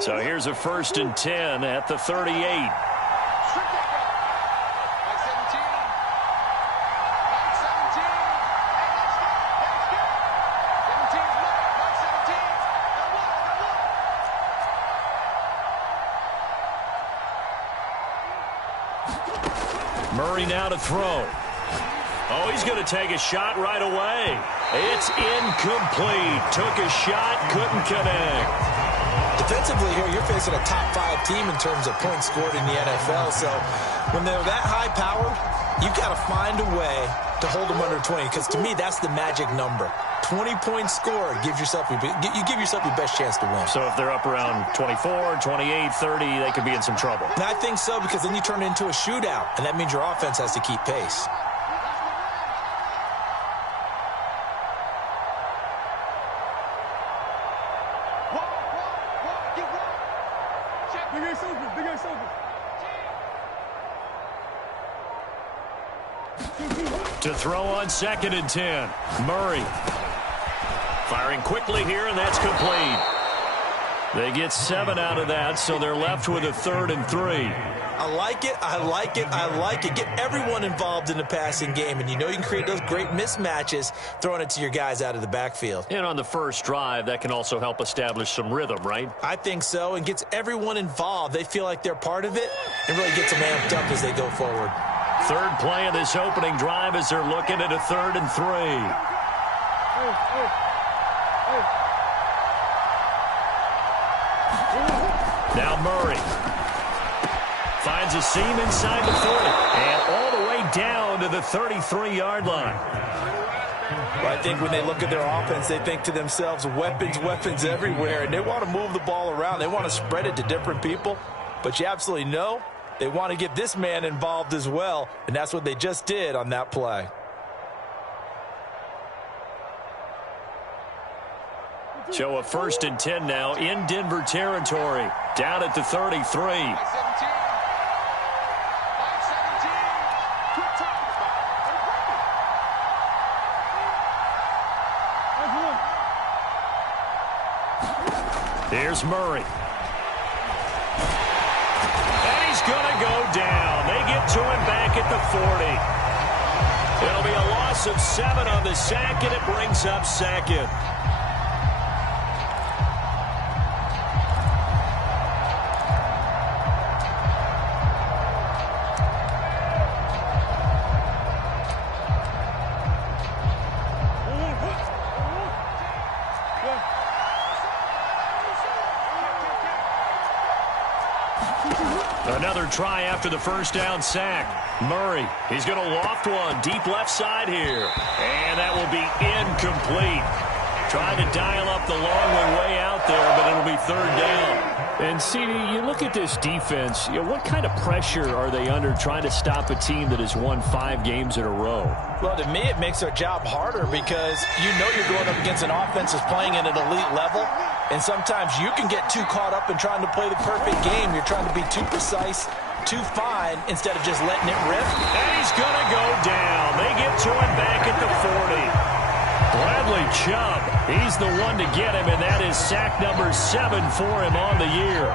So here's a 1st and 10 at the 38. Murray now to throw. Oh, he's going to take a shot right away. It's incomplete. Took a shot, couldn't connect. Defensively here, you're facing a top 5 team in terms of points scored in the NFL. So when they're that high-powered, you've got to find a way to hold them under 20. Because to me, that's the magic number. 20 points scored, you give yourself your best chance to win. So if they're up around 24, 28, 30, they could be in some trouble. And I think so, because then you turn it into a shootout, and that means your offense has to keep pace. To throw on 2nd and 10. Murray. Firing quickly here, and that's complete. They get 7 out of that, so they're left with a 3rd and 3. I like it, I like it, I like it. Get everyone involved in the passing game, and you know you can create those great mismatches throwing it to your guys out of the backfield. And on the first drive, that can also help establish some rhythm, right? I think so, and gets everyone involved. They feel like they're part of it, and really gets them amped up as they go forward. 3rd play of this opening drive as they're looking at a 3rd and 3. Now Murray finds a seam inside the 40 and all the way down to the 33-yard line. Well, I think when they look at their offense, they think to themselves, weapons, weapons everywhere, and they want to move the ball around. They want to spread it to different people, but you absolutely know they want to get this man involved as well, and that's what they just did on that play. So a 1st and 10 now in Denver territory. Down at the 33. Here's Murray. And he's going to go down. They get to him back at the 40. It'll be a loss of 7 on the sack, and it brings up 2nd. Another try after the first down sack. Murray, he's going to loft one deep left side here. And that will be incomplete. Trying to dial up the long way out there, but it'll be 3rd down. And, CD, you look at this defense, what kind of pressure are they under trying to stop a team that has won 5 games in a row? Well, to me, it makes their job harder because you know you're going up against an offense that's playing at an elite level. And sometimes you can get too caught up in trying to play the perfect game. You're trying to be too precise, too fine, instead of just letting it rip. And he's going to go down. They get to him back at the 40. Bradley Chubb, he's the one to get him, and that is sack number 7 for him on the year.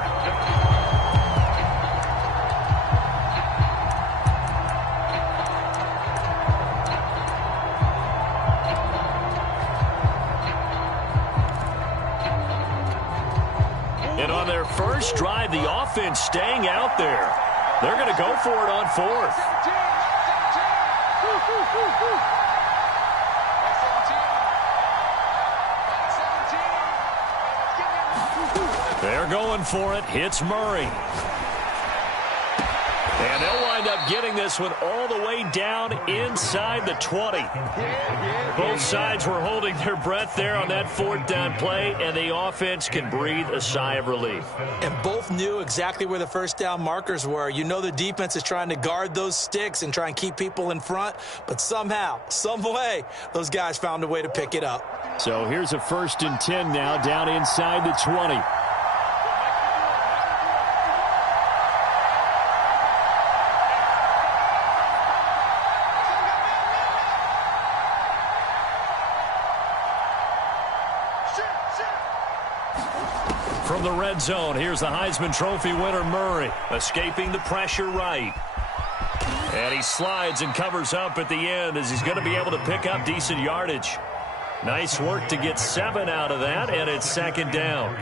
And on their first drive, the offense staying out there. They're going to go for it on 4th. They're going for it. Hits Murray. And they'll wind up getting this one all the way down inside the 20. Both sides were holding their breath there on that 4th down play, and the offense can breathe a sigh of relief. And both knew exactly where the first down markers were. You know the defense is trying to guard those sticks and try and keep people in front, but somehow, some way, those guys found a way to pick it up. So here's a 1st and 10 now down inside the 20. from the red zone. Here's the Heisman Trophy winner, Murray, escaping the pressure right. And he slides and covers up at the end as he's going to be able to pick up decent yardage. Nice work to get 7 out of that, and it's second down.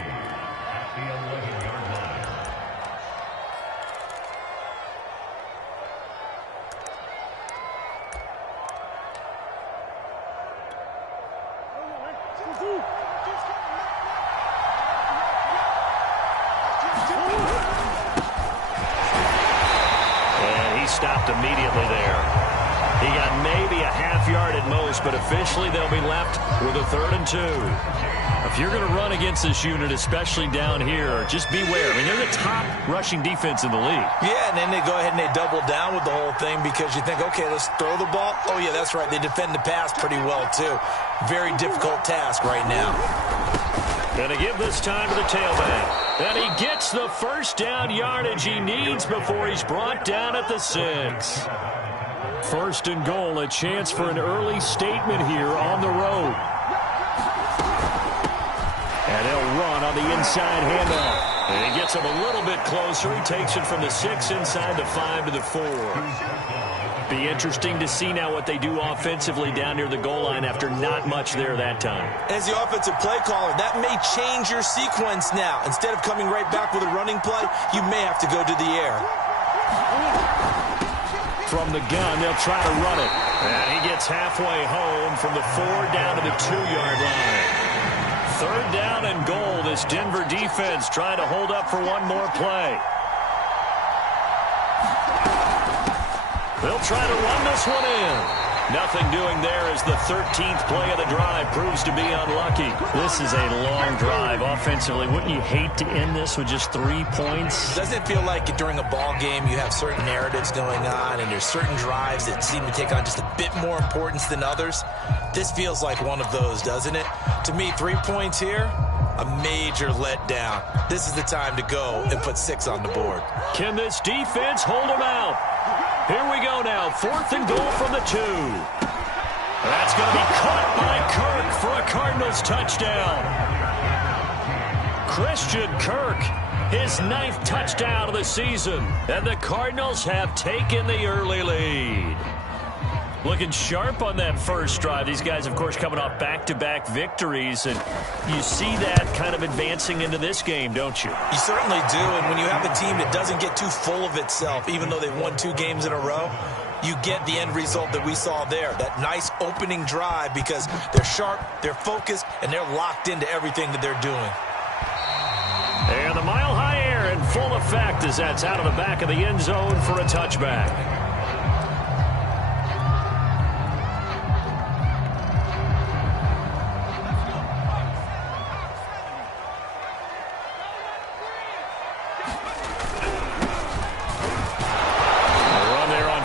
Stopped immediately there. He got maybe a half yard at most, but officially they'll be left with a 3rd and 2. If you're going to run against this unit, especially down here, just beware. I mean, they're the top rushing defense in the league. Yeah, and then they go ahead and they double down with the whole thing because you think, okay, let's throw the ball. Oh, yeah, that's right. They defend the pass pretty well, too. Very difficult task right now. Going to give this time to the tailback. And he gets the first down yardage he needs before he's brought down at the 6. 1st and goal, a chance for an early statement here on the road. And he'll run on the inside handoff. And he gets him a little bit closer. He takes it from the 6 inside the 5 to the 4. Be interesting to see now what they do offensively down near the goal line after not much there that time. As the offensive play caller, that may change your sequence now. Instead of coming right back with a running play, you may have to go to the air. From the gun, they'll try to run it. And he gets halfway home from the 4 down to the 2-yard line. 3rd down and goal. This Denver defense trying to hold up for one more play. They'll try to run this one in. Nothing doing there as the 13th play of the drive proves to be unlucky. This is a long drive offensively. Wouldn't you hate to end this with just 3 points? Doesn't it feel like during a ball game you have certain narratives going on and there's certain drives that seem to take on just a bit more importance than others? This feels like one of those, doesn't it? To me, 3 points here, a major letdown. This is the time to go and put 6 on the board. Can this defense hold them out? Here we go now, 4th and goal from the 2. That's going to be caught by Kirk for a Cardinals touchdown. Christian Kirk, his 9th touchdown of the season. And the Cardinals have taken the early lead. Looking sharp on that first drive. These guys, of course, coming off back-to-back victories. And you see that kind of advancing into this game, don't you? You certainly do. And when you have a team that doesn't get too full of itself, even though they've won 2 games in a row, you get the end result that we saw there. That nice opening drive because they're sharp, they're focused, and they're locked into everything that they're doing. And the mile-high air in full effect as that's out of the back of the end zone for a touchback.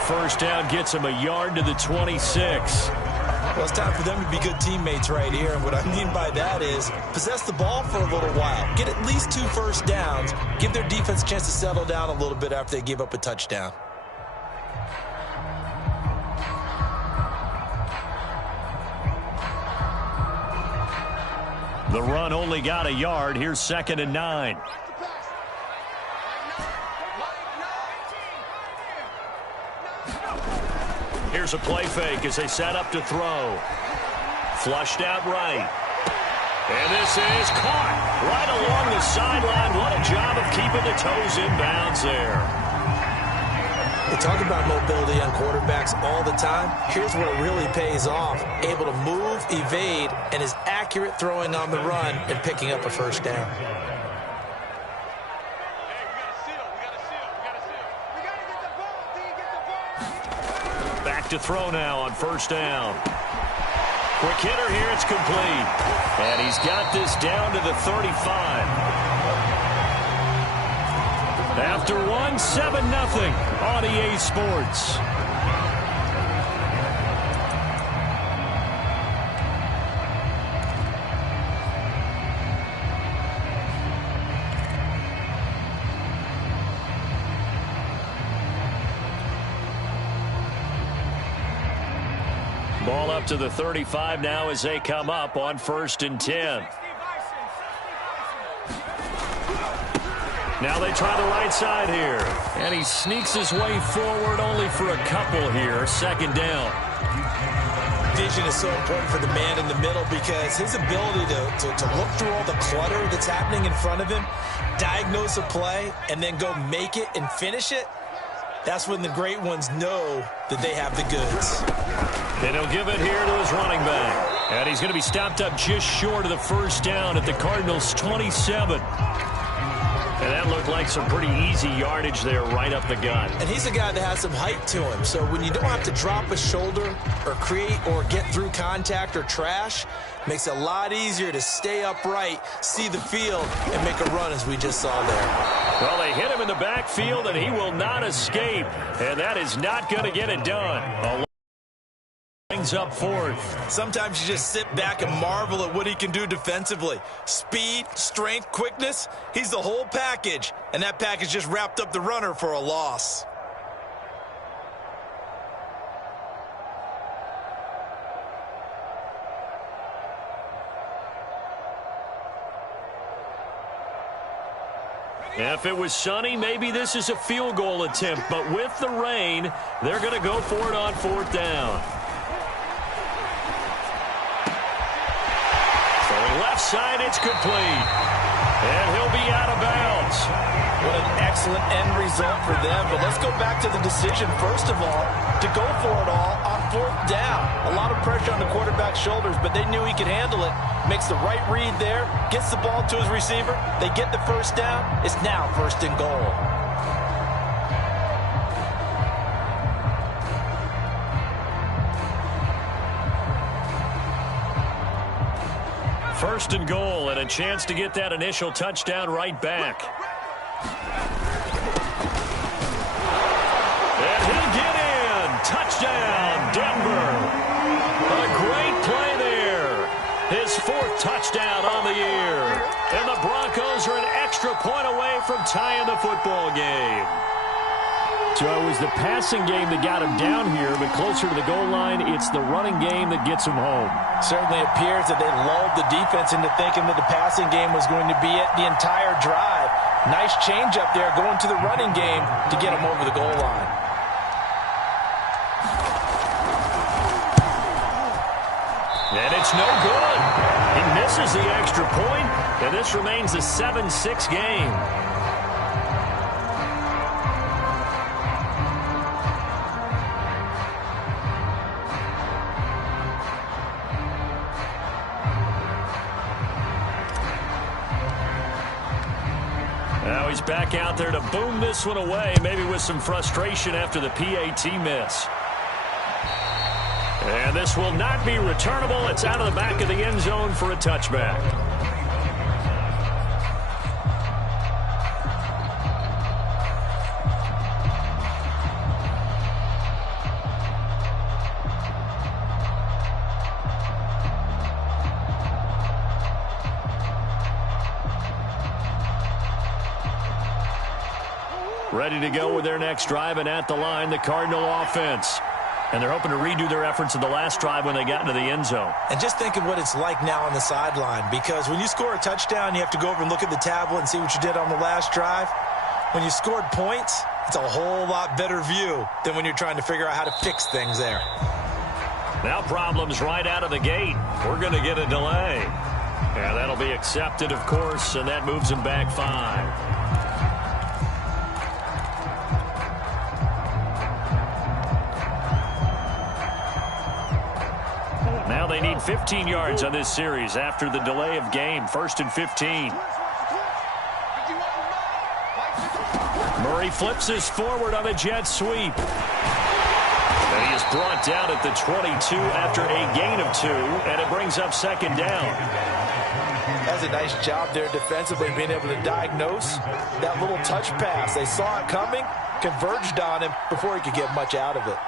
First down gets him a yard to the 26. Well, it's time for them to be good teammates right here. And what I mean by that is possess the ball for a little while. Get at least 2 first downs. Give their defense a chance to settle down a little bit after they give up a touchdown. The run only got a yard. Here's 2nd and 9. Here's a play fake as they set up to throw. Flushed out right. And this is caught right along the sideline. What a job of keeping the toes in bounds there. They talk about mobility on quarterbacks all the time. Here's where it really pays off. Able to move, evade, and is accurate throwing on the run and picking up a first down. Back to throw now on first down. Quick hitter here, it's complete. And he's got this down to the 35. After 7-0 on EA Sports. Ball up to the 35 now as they come up on 1st and 10. Now they try the right side here. And he sneaks his way forward only for a couple here. Second down. Vision is so important for the man in the middle because his ability to look through all the clutter that's happening in front of him, diagnose a play, and then go make it and finish it, that's when the great ones know that they have the goods. And he'll give it here to his running back. And he's going to be stopped up just short of the first down at the Cardinals' 27. And that looked like some pretty easy yardage there right up the gut. And he's a guy that has some height to him. So when you don't have to drop a shoulder or create or get through contact or trash, makes it a lot easier to stay upright, see the field, and make a run as we just saw there. Well, they hit him in the backfield, and he will not escape. And that is not going to get it done. Brings up fourth. Sometimes you just sit back and marvel at what he can do defensively. Speed, strength, quickness, he's the whole package. And that package just wrapped up the runner for a loss. If it was sunny, maybe this is a field goal attempt. But with the rain, they're going to go for it on fourth down. Left side, it's complete. And he'll be out of bounds. What an excellent end result for them. But let's go back to the decision, first of all, to go for it all on fourth down. A lot of pressure on the quarterback's shoulders, but they knew he could handle it. Makes the right read there, gets the ball to his receiver. They get the first down. It's now first and goal. First and goal, and a chance to get that initial touchdown right back. And he'll get in. Touchdown, Denver. A great play there. His fourth touchdown on the year. And the Broncos are an extra point away from tying the football game. So it was the passing game that got him down here, but closer to the goal line, it's the running game that gets him home. Certainly appears that they lulled the defense into thinking that the passing game was going to be it the entire drive. Nice change up there going to the running game to get him over the goal line. And it's no good. He misses the extra point, and this remains a 7-6 game. Now he's back out there to boom this one away, maybe with some frustration after the PAT miss. And this will not be returnable. It's out of the back of the end zone for a touchback. Ready to go with their next drive, and at the line, the Cardinal offense. And they're hoping to redo their efforts in the last drive when they got into the end zone. And just think of what it's like now on the sideline, because when you score a touchdown, you have to go over and look at the tablet and see what you did on the last drive. When you scored points, it's a whole lot better view than when you're trying to figure out how to fix things there. Now problems right out of the gate. We're going to get a delay. Yeah, that'll be accepted, of course, and that moves them back 5. Now they need 15 yards on this series after the delay of game. First and 15. Murray flips this forward on a jet sweep. And he is brought down at the 22 after a gain of 2, and it brings up second down. That's a nice job there defensively, being able to diagnose that little touch pass. They saw it coming, converged on him before he could get much out of it.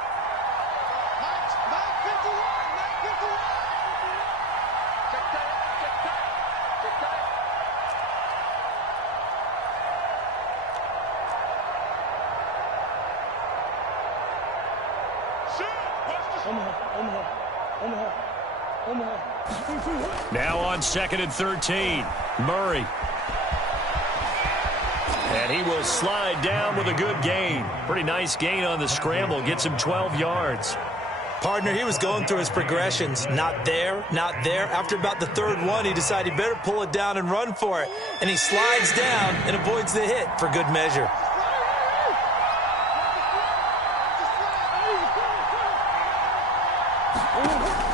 Now on second and 13, Murray. And he will slide down with a good gain. Pretty nice gain on the scramble. Gets him 12 yards. Partner, he was going through his progressions. Not there, not there. After about the third one, he decided he better pull it down and run for it. And he slides down and avoids the hit for good measure.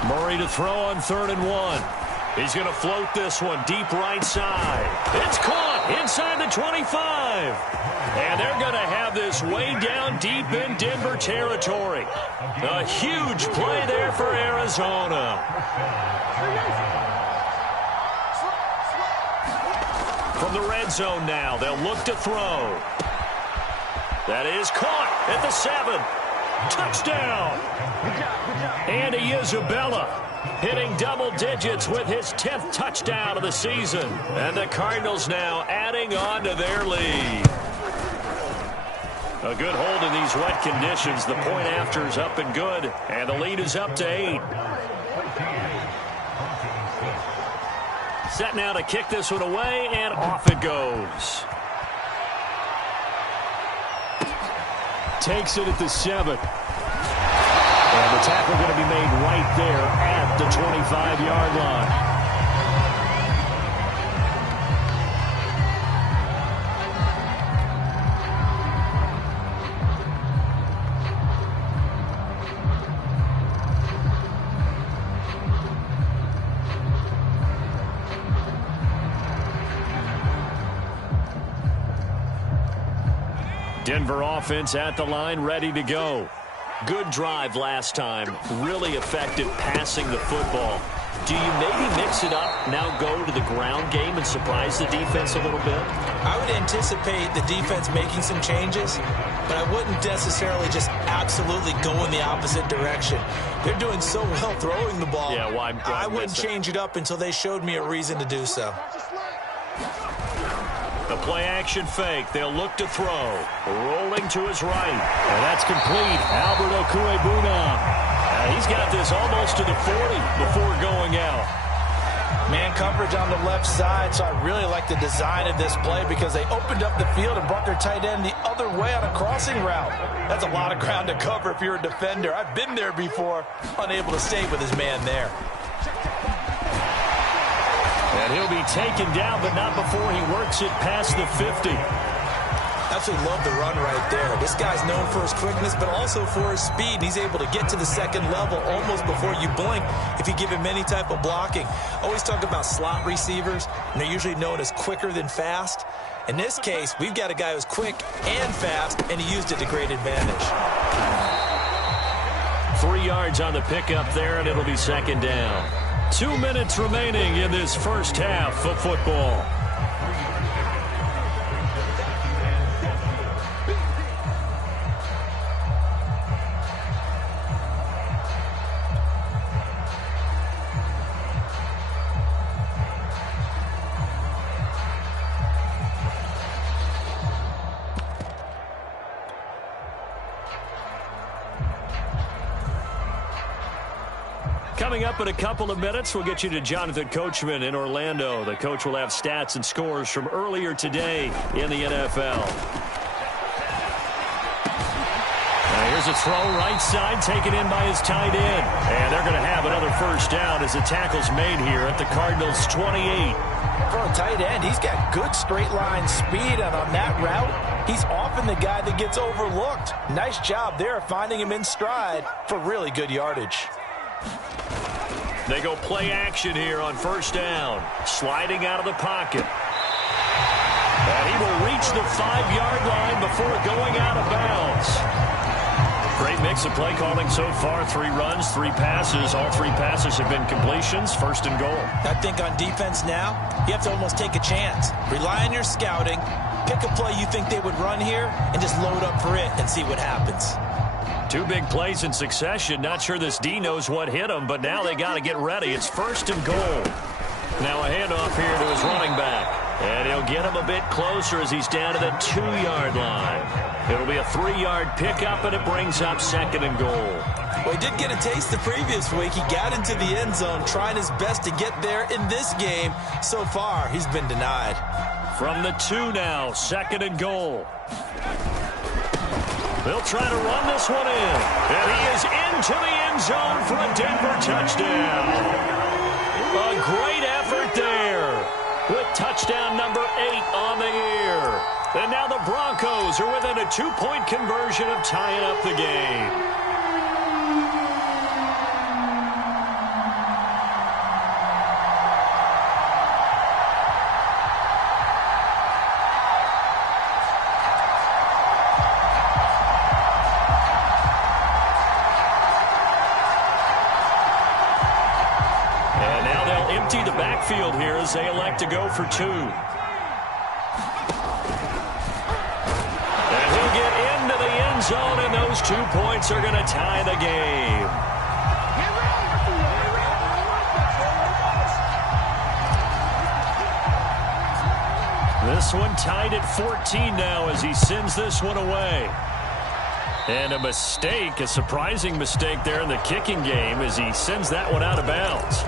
Murray to throw on 3rd and 1. He's going to float this one deep right side. It's caught inside the 25. And they're going to have this way down deep in Denver territory. A huge play there for Arizona. From the red zone now, they'll look to throw. That is caught at the 7. Touchdown. Andy Isabella hitting double digits with his 10th touchdown of the season. And the Cardinals now adding on to their lead. A good hold in these wet conditions. The point after is up and good. And the lead is up to 8. Set now to kick this one away, and off it goes. Takes it at the 7. And the tackle going to be made right there at the 25-yard line. Denver offense at the line, ready to go. Good drive last time. Really effective passing the football. Do you maybe mix it up, now go to the ground game and surprise the defense a little bit? I would anticipate the defense making some changes, but I wouldn't necessarily just absolutely go in the opposite direction. They're doing so well throwing the ball. Yeah, why I wouldn't change it up until they showed me a reason to do so. The play-action fake. They'll look to throw. Rolling to his right. And that's complete. Albert Okuebuna. He's got this almost to the 40 before going out. Man coverage on the left side, so I really like the design of this play because they opened up the field and brought their tight end the other way on a crossing route. That's a lot of ground to cover if you're a defender. I've been there before, unable to stay with his man there. And he'll be taken down, but not before he works it past the 50. Absolutely love the run right there. This guy's known for his quickness, but also for his speed. He's able to get to the second level almost before you blink if you give him any type of blocking. Always talk about slot receivers, and they're usually known as quicker than fast. In this case, we've got a guy who's quick and fast, and he used it to great advantage. 3 yards on the pickup there, and it'll be second down. 2 minutes remaining in this first half of football. Coming up in a couple of minutes, we'll get you to Jonathan Coachman in Orlando. The coach will have stats and scores from earlier today in the NFL. Now here's a throw right side taken in by his tight end. And they're going to have another first down as the tackle's made here at the Cardinals' 28. For a tight end, he's got good straight line speed, and on that route, he's often the guy that gets overlooked. Nice job there finding him in stride for really good yardage. They go play action here on first down. Sliding out of the pocket. And he will reach the 5-yard line before going out of bounds. Great mix of play calling so far. 3 runs, 3 passes. All 3 passes have been completions. First and goal. I think on defense now, you have to almost take a chance. Rely on your scouting. Pick a play you think they would run here and just load up for it and see what happens. 2 big plays in succession. Not sure this D knows what hit him, but now they got to get ready. It's first and goal. Now a handoff here to his running back. And he'll get him a bit closer as he's down to the 2-yard line. It'll be a 3-yard pickup, and it brings up second and goal. Well, Well, he did get a taste the previous week. He got into the end zone, trying his best to get there in this game. So far, he's been denied. From the 2 now, 2nd and goal. They'll try to run this one in. And he is into the end zone for a Denver touchdown. A great effort there with touchdown number 8 on the year. And now the Broncos are within a 2-point conversion of tying up the game. And now they'll empty the backfield here as they elect to go for 2. Zone, and those 2 points are going to tie the game. This one tied at 14 now as he sends this one away. And a mistake, a surprising mistake there in the kicking game as he sends that one out of bounds.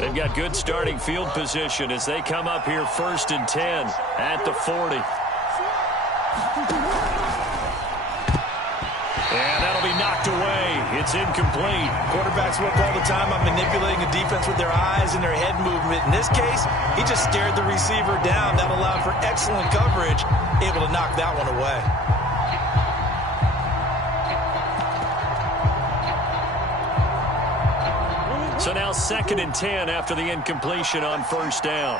They've got good starting field position as they come up here 1st and 10 at the 40. And that'll be knocked away. It's incomplete. Quarterbacks work all the time on manipulating a defense with their eyes and their head movement. In this case, he just stared the receiver down. That allowed for excellent coverage, able to knock that one away. So now 2nd and 10 after the incompletion on 1st down.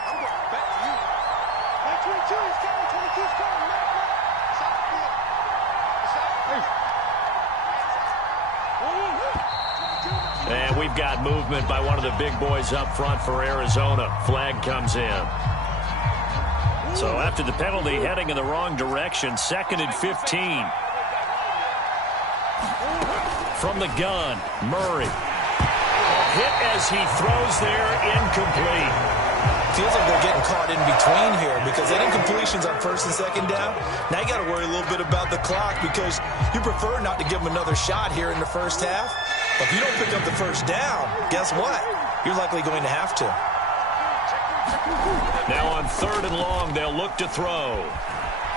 And we've got movement by one of the big boys up front for Arizona. Flag comes in. So after the penalty, heading in the wrong direction, 2nd and 15. From the gun, Murray. Hit as he throws there, incomplete. Feels like they're getting caught in between here because that incompletion's on 1st and 2nd down. Now you got to worry a little bit about the clock because you prefer not to give them another shot here in the first half. But if you don't pick up the 1st down, guess what? You're likely going to have to. Now on 3rd and long, they'll look to throw.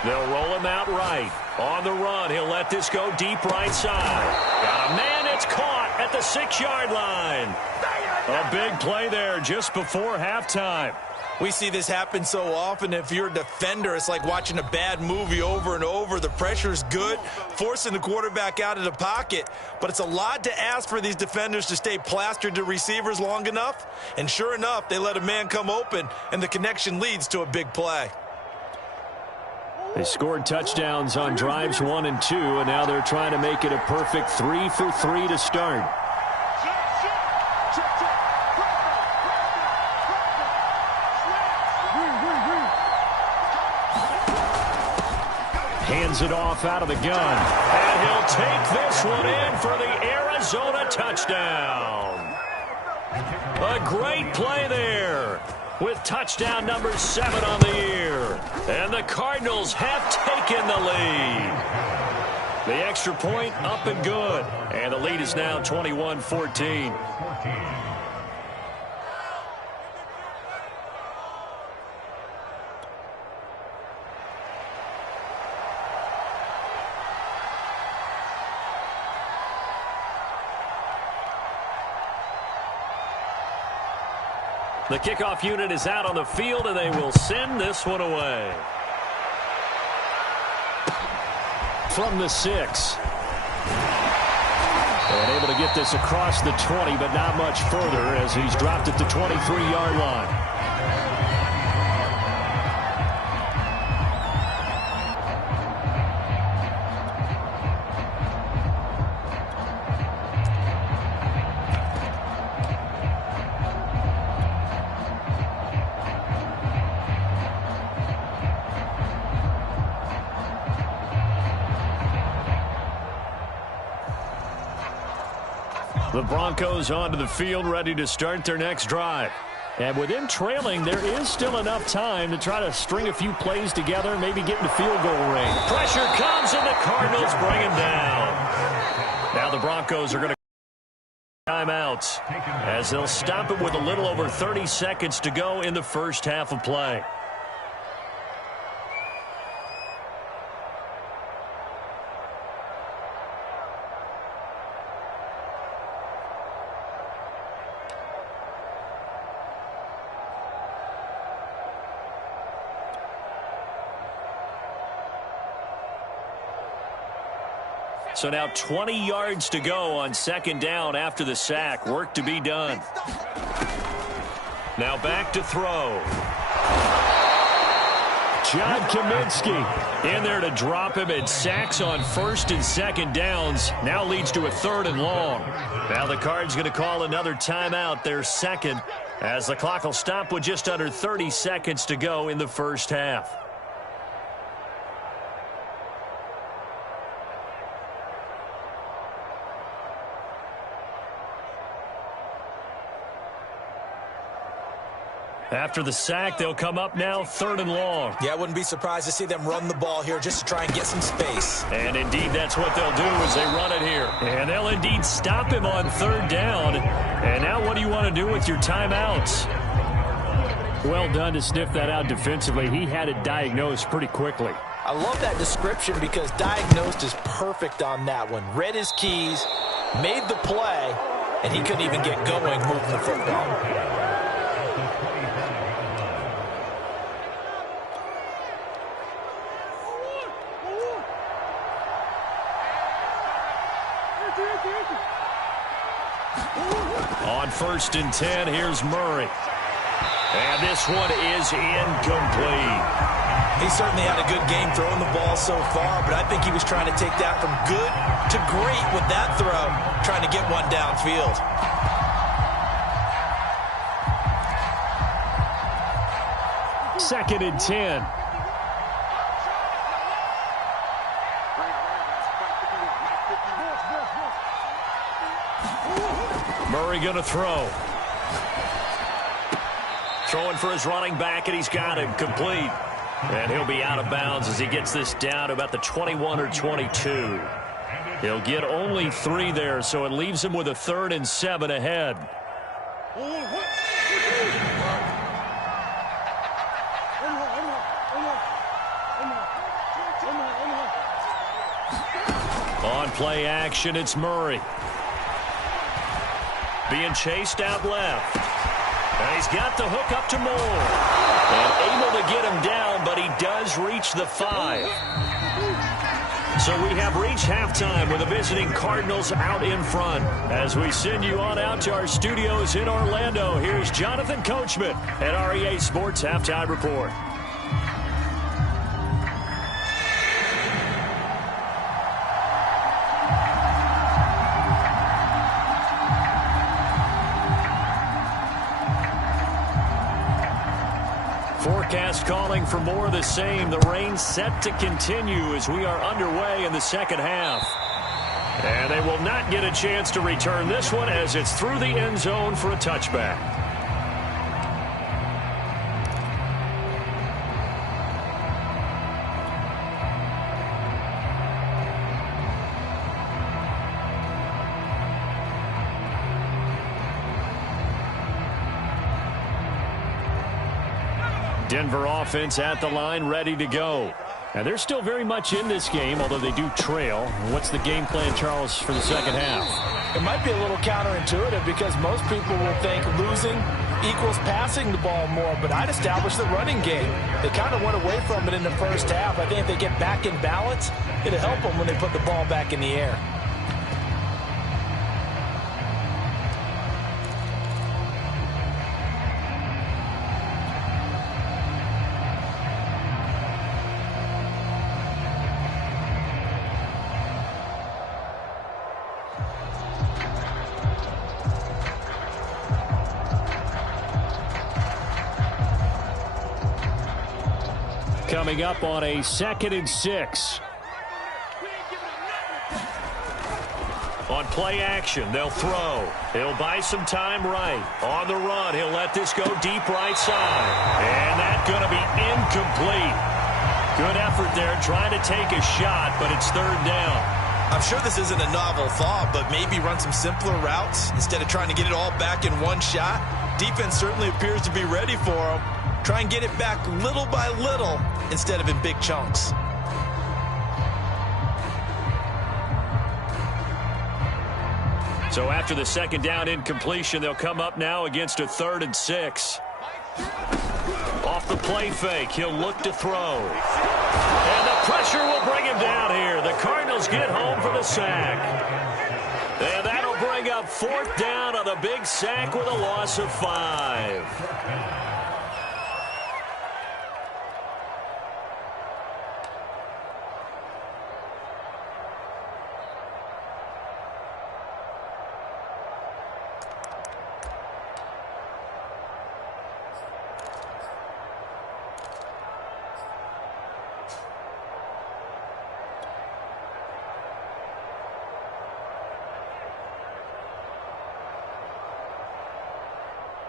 They'll roll him out right. On the run, he'll let this go deep right side. Got a man, it's caught at the 6-yard line. A big play there just before halftime. We see this happen so often. If you're a defender, it's like watching a bad movie over and over. The pressure's good, forcing the quarterback out of the pocket. But it's a lot to ask for these defenders to stay plastered to receivers long enough. And sure enough, they let a man come open, and the connection leads to a big play. They scored touchdowns on drives 1 and 2, and now they're trying to make it a perfect 3 for 3 to start. Hands it off out of the gun. And he'll take this one in for the Arizona touchdown. A great play there with touchdown number 7 on the year. And the Cardinals have taken the lead. The extra point up and good. And the lead is now 21-14. The kickoff unit is out on the field, and they will send this one away. From the 6. And able to get this across the 20, but not much further as he's dropped at the 23-yard line. The Broncos onto the field, ready to start their next drive. And with them trailing, there is still enough time to try to string a few plays together, maybe get into field goal range. Pressure comes, and the Cardinals bring him down. Now the Broncos are going to timeouts as they'll stop it with a little over 30 seconds to go in the first half of play. So now 20 yards to go on second down after the sack. Work to be done. Now back to throw. John Kaminsky in there to drop him, and sacks on first and second downs. Now leads to a 3rd and long. Now the Cards going to call another timeout, their second, as the clock will stop with just under 30 seconds to go in the first half. After the sack, they'll come up now 3rd and long. Yeah, I wouldn't be surprised to see them run the ball here just to try and get some space. And indeed, that's what they'll do as they run it here. And they'll indeed stop him on 3rd down. And now what do you want to do with your timeouts? Well done to sniff that out defensively. He had it diagnosed pretty quickly. I love that description because diagnosed is perfect on that one. Read his keys, made the play, and he couldn't even get going moving the football. On 1st and 10, here's Murray. And this one is incomplete. He certainly had a good game throwing the ball so far, but I think he was trying to take that from good to great with that throw, trying to get one downfield. Second and 10. Murray going to throw. Throwing for his running back, and he's got him complete. And he'll be out of bounds as he gets this down to about the 21 or 22. He'll get only 3 there, so it leaves him with a 3rd and 7 ahead. On play action, it's Murray. Being chased out left. And he's got the hook up to Moore. And able to get him down, but he does reach the 5. So we have reached halftime with the visiting Cardinals out in front. As we send you on out to our studios in Orlando, here's Jonathan Coachman at REA Sports Halftime Report. Forecast calling for more of the same. The rain set to continue as we are underway in the second half. And they will not get a chance to return this one as it's through the end zone for a touchback. Denver offense at the line, ready to go. And they're still very much in this game, although they do trail. What's the game plan, Charles, for the second half? It might be a little counterintuitive because most people will think losing equals passing the ball more, but I'd establish the running game. They kind of went away from it in the first half. I think if they get back in balance, it'll help them when they put the ball back in the air. Coming up on a 2nd and 6. On play action, they'll throw. He'll buy some time right. On the run, he'll let this go deep right side. And that's going to be incomplete. Good effort there trying to take a shot, but it's third down. I'm sure this isn't a novel thought, but maybe run some simpler routes instead of trying to get it all back in one shot. Defense certainly appears to be ready for him. Try and get it back little by little instead of in big chunks. So after the second down incompletion, they'll come up now against a 3rd and 6. Off the play fake, he'll look to throw. And the pressure will bring him down here. The Cardinals get home for the sack. And that'll bring up 4th down on the big sack with a loss of 5.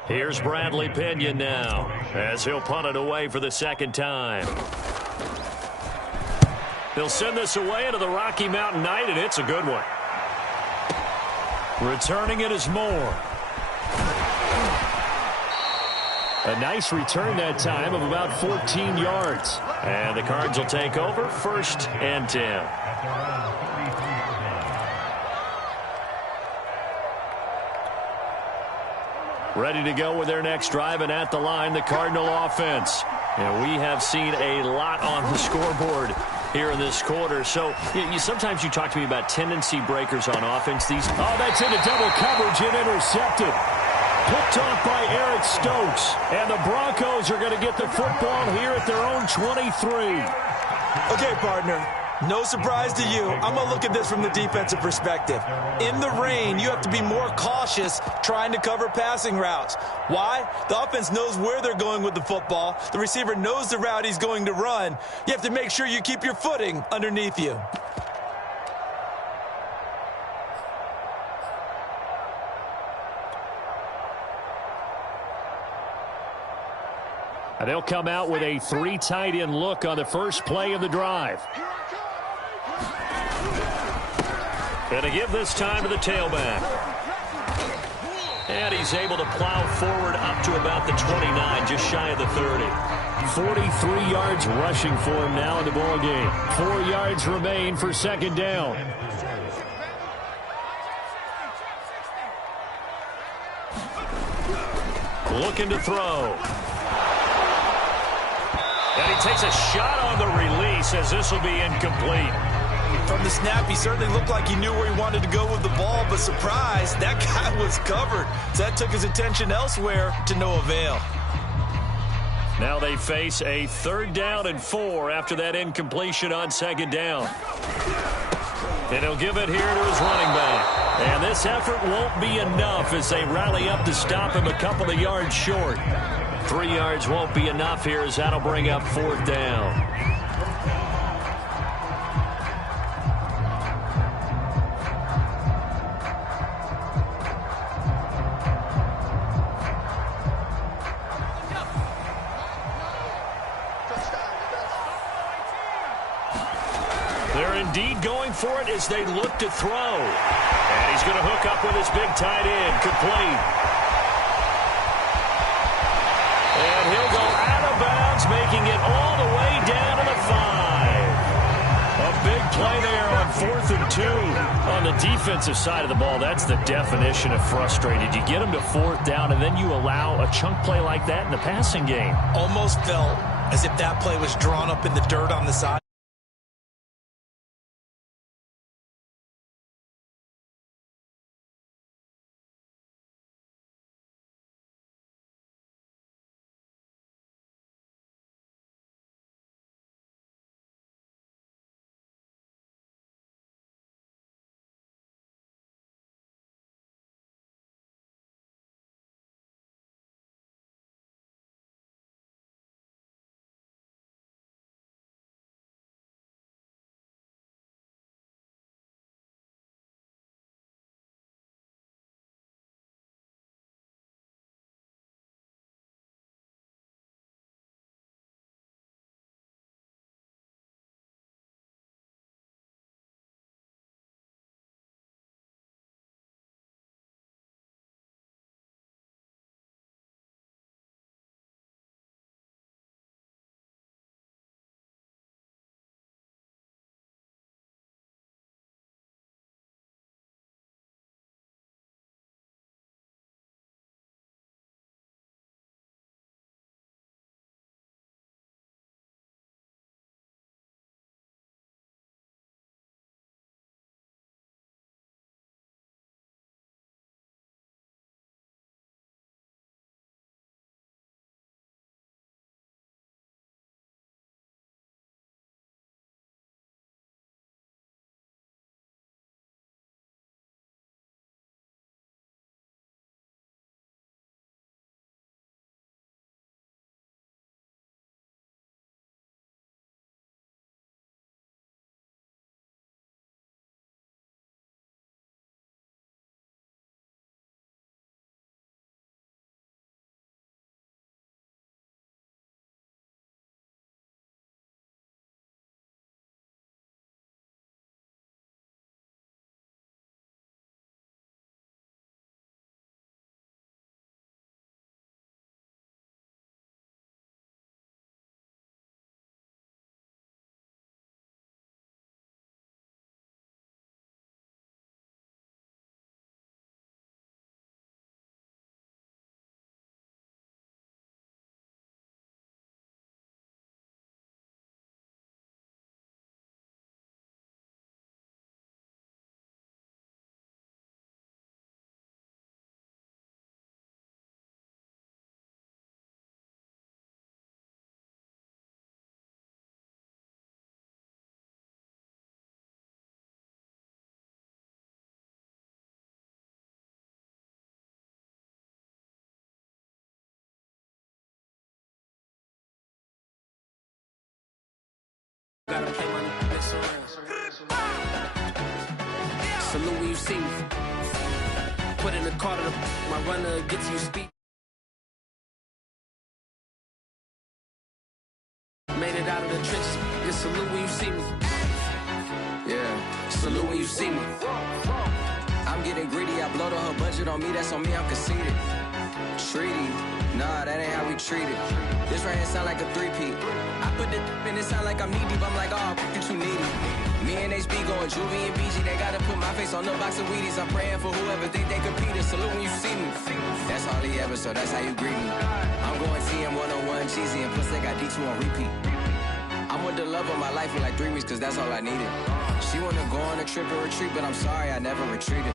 Here's Bradley Pinion now as he'll punt it away for the second time. They'll send this away into the Rocky Mountain Night, and it's a good one. Returning it is Moore. A nice return that time of about 14 yards. And the Cards will take over 1st and 10. Ready to go with their next drive, and at the line, the Cardinal offense. And we have seen a lot on the scoreboard here in this quarter. So sometimes you talk to me about tendency breakers on offense. That's into double coverage and intercepted. Picked off by Eric Stokes. And the Broncos are going to get the football here at their own 23. Okay, partner. No surprise to you. I'm going to look at this from the defensive perspective. In the rain, you have to be more cautious trying to cover passing routes. Why? The offense knows where they're going with the football. The receiver knows the route he's going to run. You have to make sure you keep your footing underneath you. And they'll come out with a 3 tight end look on the first play of the drive. Going to give this time to the tailback. And he's able to plow forward up to about the 29, just shy of the 30. 43 yards rushing for him now in the ballgame. 4 yards remain for second down. Looking to throw. And he takes a shot on the release as this will be incomplete. From the snap, he certainly looked like he knew where he wanted to go with the ball, but surprise, that guy was covered. So that took his attention elsewhere to no avail. Now they face a 3rd down and 4 after that incompletion on second down. And he'll give it here to his running back. And this effort won't be enough as they rally up to stop him a couple of yards short. 3 yards won't be enough here as that'll bring up 4th down. They're indeed going for it as they look to throw. And he's going to hook up with his big tight end, complete. And he'll go out of bounds, making it all the way down to the 5. A big play there on 4th and 2. On the defensive side of the ball, that's the definition of frustrated. You get them to 4th down, and then you allow a chunk play like that in the passing game. Almost felt as if that play was drawn up in the dirt on the side. gotta play my next around. Salute when you see me. Put in the car to my runner, get to you speed. Made it out of the trenches. Just salute when you see me. Yeah, salute when you see me. I'm getting greedy, I blow the whole budget on me, that's on me, I'm conceited. Treaty, nah, that ain't how we treat it. This right here sound like a three-peat. I put the in it sound like I'm knee deep, I'm like, oh, you too needy. Me and HB going Juvie and BG, they gotta put my face on the box of Wheaties. I'm praying for whoever think they competed. Salute when you see me. That's all he ever, so that's how you greet me. I'm going TM 101 cheesy, and plus they got D2 on repeat. I'm with the love of my life for like 3 weeks, cause that's all I needed. She wanna go on a trip and retreat, but I'm sorry, I never retreated.